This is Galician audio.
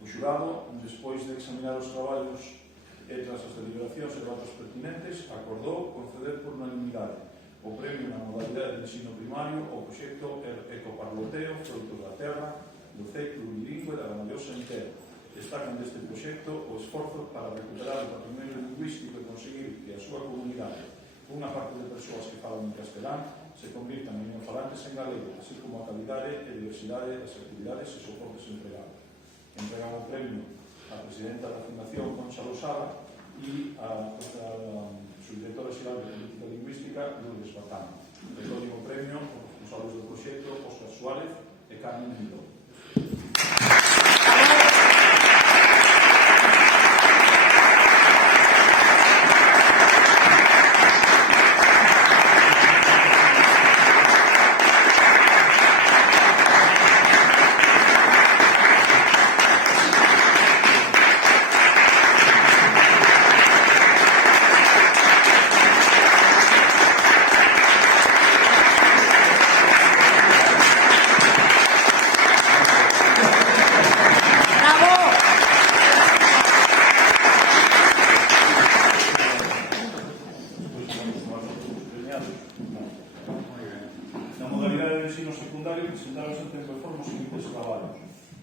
O xurado, despois de examinar os traballos e tras as deliberacións e datos pertinentes, acordou conceder por unanimidade o premio na modalidade de ensino primario ao proxecto Ecoparloteo Froitos da Terra do ciclo bilingüe da Grandiosa Entero. Destacan deste proxecto o esforzo para recuperar o patrimonio lingüístico e conseguir que a súa comunidade, unha parte de persoas que falan en castelán, se convirtan en neofalantes en galego, así como a calidade e diversidade das actividades e soportes empregados. Entregan o premio a presidenta da Fundación Concha Losada e a subdirectora xeral de Política Lingüística, Lourdes Batán. Recollen o premio os responsables do proxecto, Óscar Suárez e Carmen Guido. Na modalidade de ensino secundario presentaronse en tempo e forma os seguintes traballos: